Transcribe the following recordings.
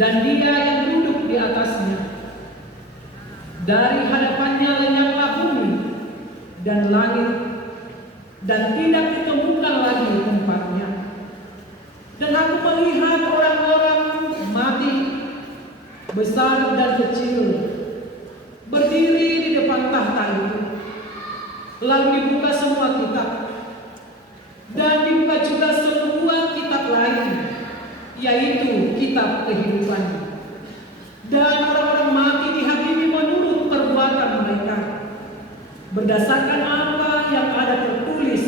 dan Dia yang duduk di atasnya. Dari hadapannya lenyaplah bumi dan langit, dan tidak ditemukan lagi tempatnya. Dan aku melihat orang-orang mati, besar dan kecil, berdiri di depan tahta itu. Lalu dibuka semua kitab, dan dibuka juga sebuah kitab lain, yaitu kitab kehidupan. Dan orang-orang mati dihakimi menurut perbuatan mereka, berdasarkan apa yang ada tertulis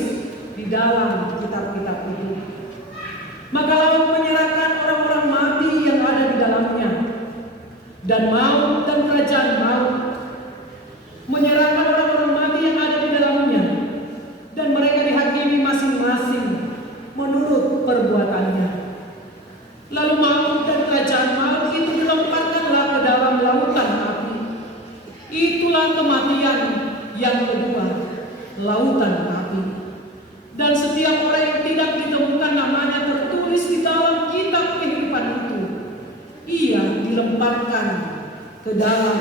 di dalam kitab-kitab itu. Maka laut menyerahkan orang-orang mati yang ada di dalamnya, dan maut dan kerajaan maut menyerahkan orang-orang mati yang ada di dalamnya, dan mereka dihakimi masing-masing menurut perbuatannya. Lalu maut dan kerajaan maut itu dilemparkanlah ke dalam lautan api. Itulah kematian yang kedua, lautan api. Dan setiap orang yang tidak ditemukan namanya tertulis di dalam kitab kehidupan itu, ia dilemparkan ke dalam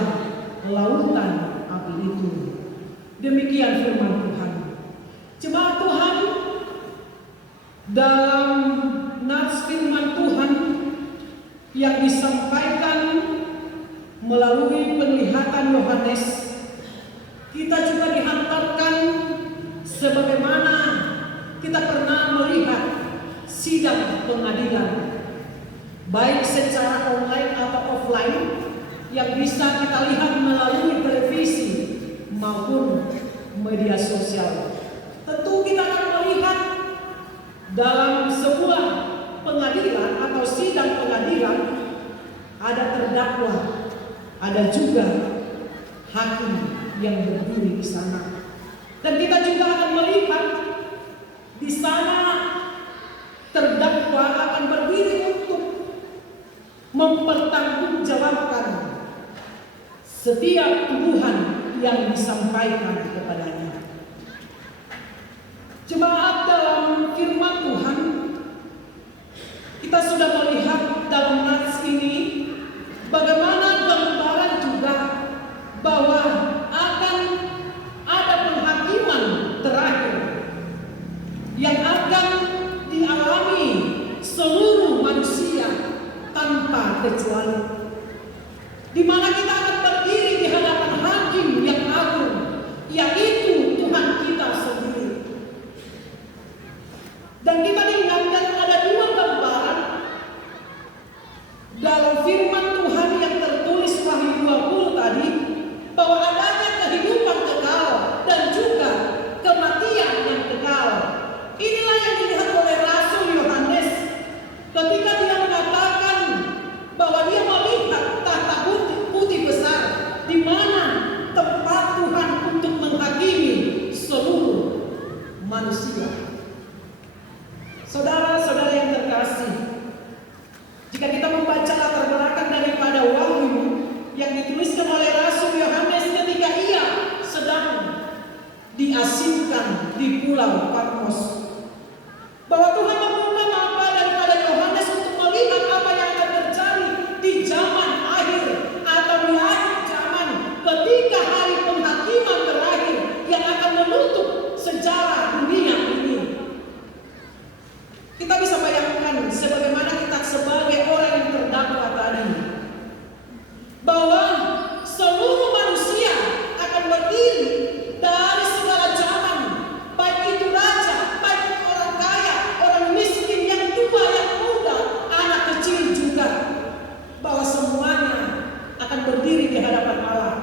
lautan api itu. Demikian firman Tuhan. Jemaat Tuhan, dalam nats firman Tuhan yang disampaikan melalui penglihatan Yohanes, kita juga dihantarkan sebagaimana kita pernah melihat sidang pengadilan, baik secara online atau offline, yang bisa kita lihat melalui televisi maupun media sosial. Tentu kita akan melihat dalam sebuah pengadilan atau sidang pengadilan ada terdakwa, ada juga hakim yang berdiri di sana. Dan kita juga akan melihat di sana terdakwa akan berdiri untuk mempertanggungjawabkan setiap tuduhan yang disampaikan kepadanya. Jemaat, dalam firman Tuhan kita sudah melihat dalam nats ini bagaimana gambaran juga bahwa akan ada penghakiman terakhir yang akan dialami seluruh manusia tanpa kecuali, di mana kita akan berdiri di hadapan hakim yang agung, yaitu Tuhan kita sendiri. Dan kita diingatkan ada dua gambaran dalam firman Tuhan yang tertulis Wahyu 20 tadi, bahwa adanya kehidupan kekal dan juga kematian yang kekal. Inilah yang dilihat oleh Rasul Yohanes ketika dia mengatakan bahwa dia melihat tahta putih besar, di mana tempat Tuhan untuk menghakimi seluruh manusia. Saudara-saudara yang terkasih, jika kita membaca latar belakang daripada Wahyu yang dituliskan oleh Rasul Yohanes ketika ia sedang diasingkan di Pulau Patmos, bahwa Tuhan membuka mata daripada Yohanes untuk melihat apa yang akan terjadi di zaman akhir atau di akhir zaman, ketika hari penghakiman terakhir yang akan menutup sejarah dunia ini. Kita bisa bayangkan sebagaimana kita sebagai orang yang terdakwa tadi, bahwa seluruh manusia akan berdiri dari segala zaman, baik itu raja, baik itu orang kaya, orang miskin, yang tua, yang muda, anak kecil juga, bahwa semuanya akan berdiri di hadapan Allah.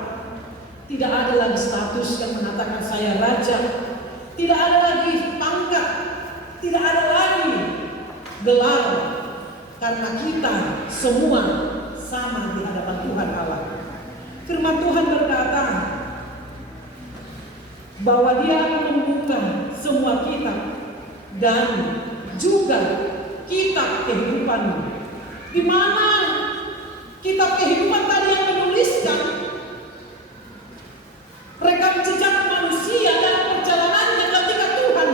Tidak ada lagi status yang mengatakan saya raja, tidak ada lagi pangkat, tidak ada lagi gelar, karena kita semua sama di hadapan Tuhan Allah. Firman Tuhan berkata bahwa Dia akan membuka semua kitab dan juga kitab kehidupan, di mana kitab kehidupan tadi yang menuliskan rekam jejak manusia dan perjalanannya ketika Tuhan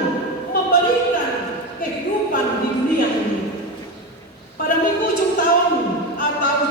memberikan kehidupan di dunia ini. Pada minggu ujung tahun atau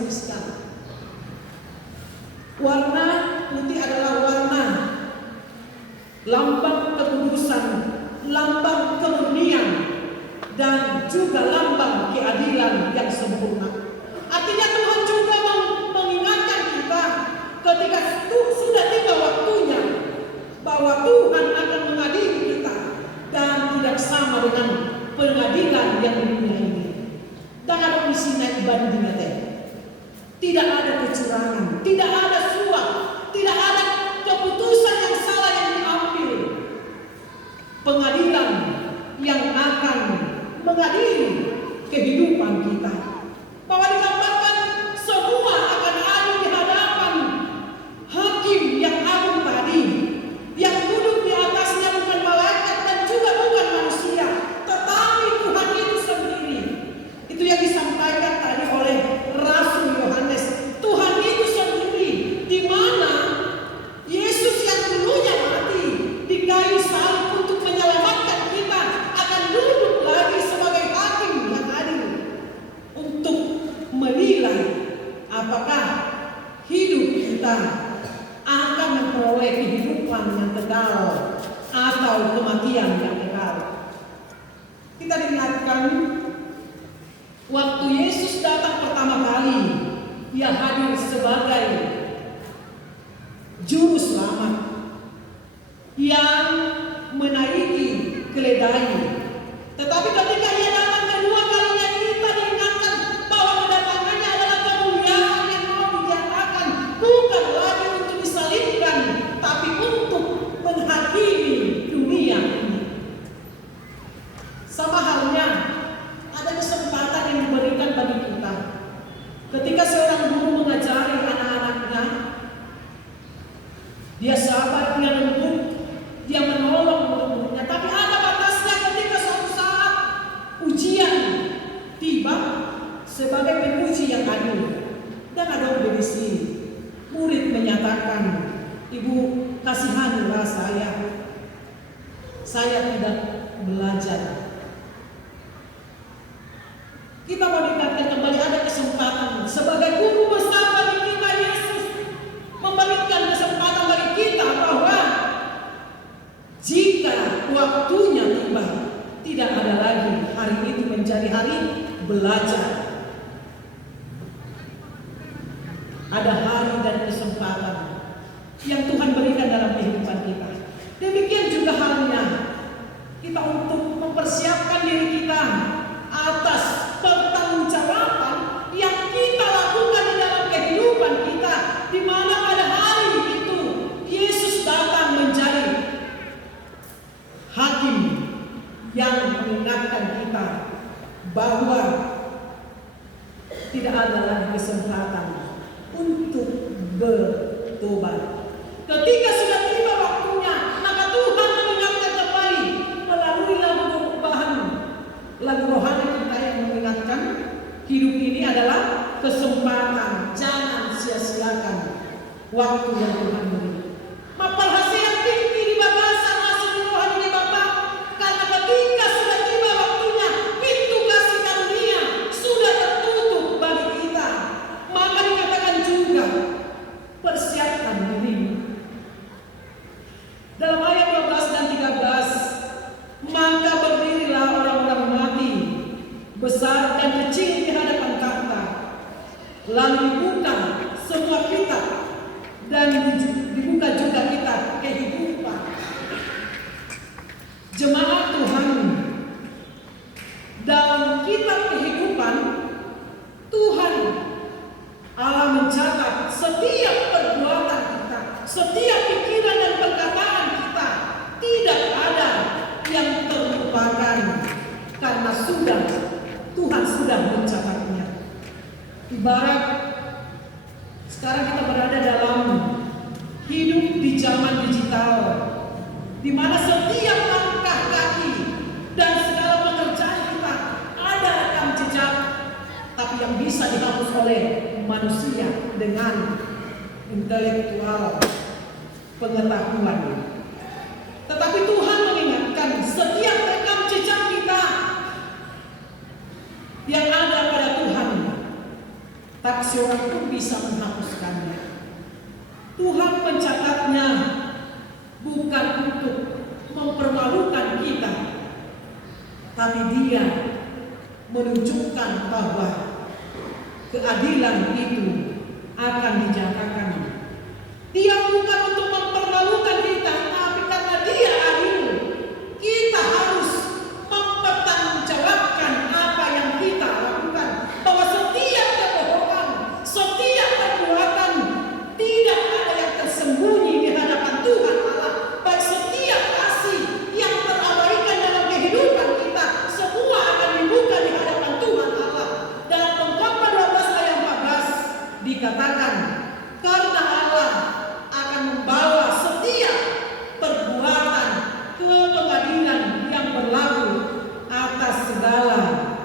tuliskan. Warna putih adalah warna lambang kekudusan, lambang kemurnian, dan juga lambang keadilan yang sempurna. Artinya Tuhan juga mengingatkan kita ketika sudah tiba waktunya bahwa Tuhan akan mengadili kita dan tidak sama dengan pengadilan yang di dunia ini. Dan ada misi naik banding teh. Tidak ada kecurangan, tidak ada suap, tidak ada keputusan yang salah yang diambil. Pengadilan yang akan mengadili kehidupan kita. Bahwa digambarkan semua akan ada di hadapan hakim yang agung tadi, yang duduk di atasnya bukan malaikat dan juga bukan manusia, tetapi Tuhan itu sendiri. Itu yang disampaikan tadi oleh Rasul Yohanes. Tuhan itu sendiri, di mana Yesus yang dulunya mati di kayu salib untuk menyelamatkan kita akan duduk lagi sebagai hakim yang adil untuk menilai apakah hidup kita akan memperoleh kehidupan yang kekal atau kematian yang kekal. Kita diingatkan waktu Yesus datang pertama kali, Ia hadir sebagai juru selamat yang menaiki keledai. Tetapi ketika Ia datang kedua kalinya, kita diingatkan bahwa kedatangannya adalah kemuliaan yang mau dinyatakan, bukan lagi untuk disalibkan, tapi untuk menghakimi dunia ini. Sama halnya ada kesempatan yang diberikan bagi kita. Ketika seorang guru mengajari anak-anaknya, dia sabar, dia lembut, dia menolong murid-muridnya. Tapi ada batasnya ketika suatu saat ujian tiba sebagai penguji yang adil. Dan ada obedisi. Murid menyatakan, "Ibu, kasihanilah saya. Saya tidak belajar." Kita mau dikatakan kembali ada kesempatan sebagai guru besar bagi kita. Yesus memberikan kesempatan bagi kita bahwa jika waktunya tiba, tidak ada lagi hari itu menjadi hari belajar. Ada hari dan kesempatan yang Tuhan berikan dalam kehidupan kita. Demikian juga halnya kita untuk mempersiapkan diri kita atas pertanggungjawaban yang kita lakukan di dalam kehidupan kita, di mana pada hari itu Yesus datang menjadi hakim yang mengingatkan kita bahwa tidak ada lagi kesempatan untuk bertobat. Ketika sudah tiba waktunya, maka Tuhan mengingatkan kembali melalui lagu rohani kita yang mengingatkan hidup ini adalah kesempatan. Jangan sia-siakan waktu yang Tuhan beri. Mapalhasi yang tinggi di bagasan hasil rohani di Bapa, karena ketika sudah tiba waktunya, pintu kasih karunia sudah tertutup bagi kita. Maka dikatakan juga, persiapkan dirimu. Dalam ayat 12 dan 13, maka berdirilah orang-orang mati, besar dan kecil di hadapan tahta. Lalu dibuka semua kitab dan dibuka juga kitab kehidupan. Jemaat Tuhan, dalam kitab kehidupan Tuhan Allah mencatat setiap perbuatan kita, setiap pikiran dan perkataan kita. Tidak ada yang terlupakan karena Tuhan sudah mencatatnya. Ibarat sekarang kita berada dalam hidup di zaman digital, di mana setiap langkah kaki dan segala pekerjaan kita ada rekam jejak, tapi yang bisa dihapus oleh manusia dengan intelektual pengetahuan. Tetapi Tuhan mengingatkan setiap rekam jejak kita yang ada pada Tuhan tak seorang pun bisa menghapuskannya. Tuhan mencatatnya bukan untuk mempermalukan kita, tapi Dia menunjukkan bahwa keadilan itu akan dinyatakan. Dia bukan untuk mempermalukan kita, tapi karena Dia adil, kita harus mempertanggungjawabkan apa yang kita lakukan. Bahwa setiap kebohongan, setiap perbuatan, tidak ada yang tersembunyi di hadapan Tuhan Allah. Baik setiap kasih yang terabaikan dalam kehidupan kita, semua akan dibuka di hadapan Tuhan Allah. Dalam Pengkhotbah 12 ayat 14 dikatakan, karena Allah akan membawa setiap perbuatan ke pengadilan yang berlaku atas segala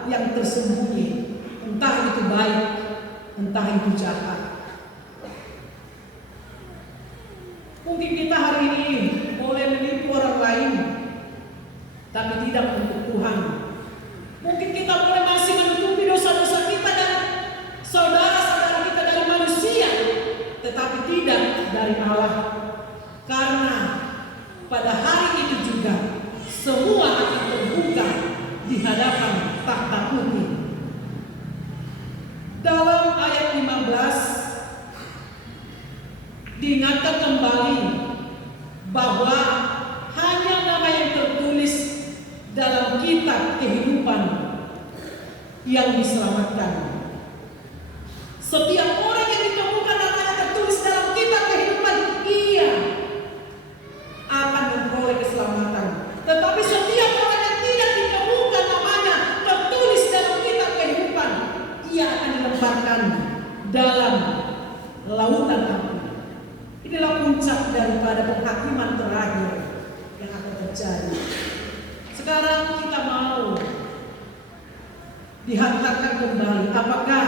yang tersembunyi, entah itu baik, entah itu jahat. Mungkin kita hari ini boleh menipu orang lain, tapi tidak untuk Tuhan. Mungkin kita boleh masih menutupi dosa-dosa kita dan saudara-saudara kita dari manusia, tetapi tidak dari Allah. Karena pada hari itu juga semua akan terbuka di hadapan takhta putih. Dalam ayat 15 diingatkan kembali bahwa hanya nama yang tertulis dalam kitab kehidupan yang diselamatkan. Setiap orang yang ditemukan namanya tertulis dalam kitab kehidupan, ia akan memperoleh keselamatan. Tetapi setiap orang yang tidak ditemukan namanya tertulis dalam kitab kehidupan, ia akan dilemparkan dalam lautan api. Inilah puncak daripada penghakiman terakhir yang akan terjadi. Sekarang kita mau dihantarkan kembali. Apakah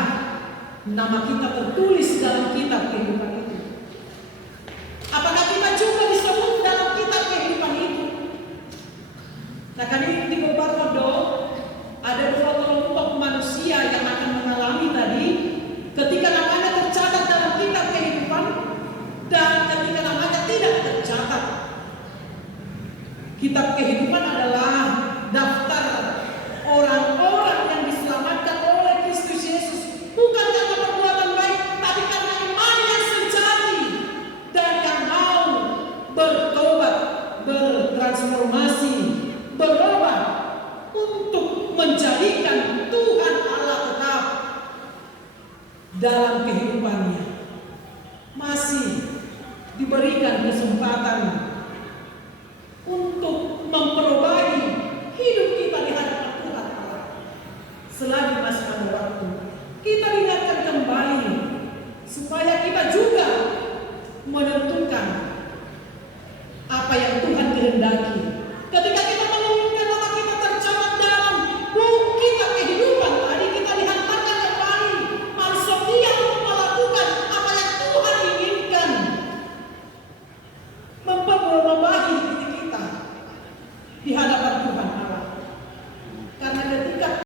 nama kita tertulis dalam kitab kehidupan itu? Apakah kita juga disebut dalam kitab kehidupan itu? Nah, kan ini di beberapa ada dua kelompok manusia yang akan mengalami tadi ketika namanya tercatat dalam kitab kehidupan dan ketika namanya tidak tercatat. Kitab kehidupan adalah daftar orang-orang yang diselamatkan oleh Kristus Yesus, bukan karena perbuatan baik, tapi karena iman yang sejati dan yang mau bertobat, bertransformasi, berubah untuk menjadikan Tuhan Allah tetap dalam kehidupannya. Masih diberikan kesempatan untuk memperubah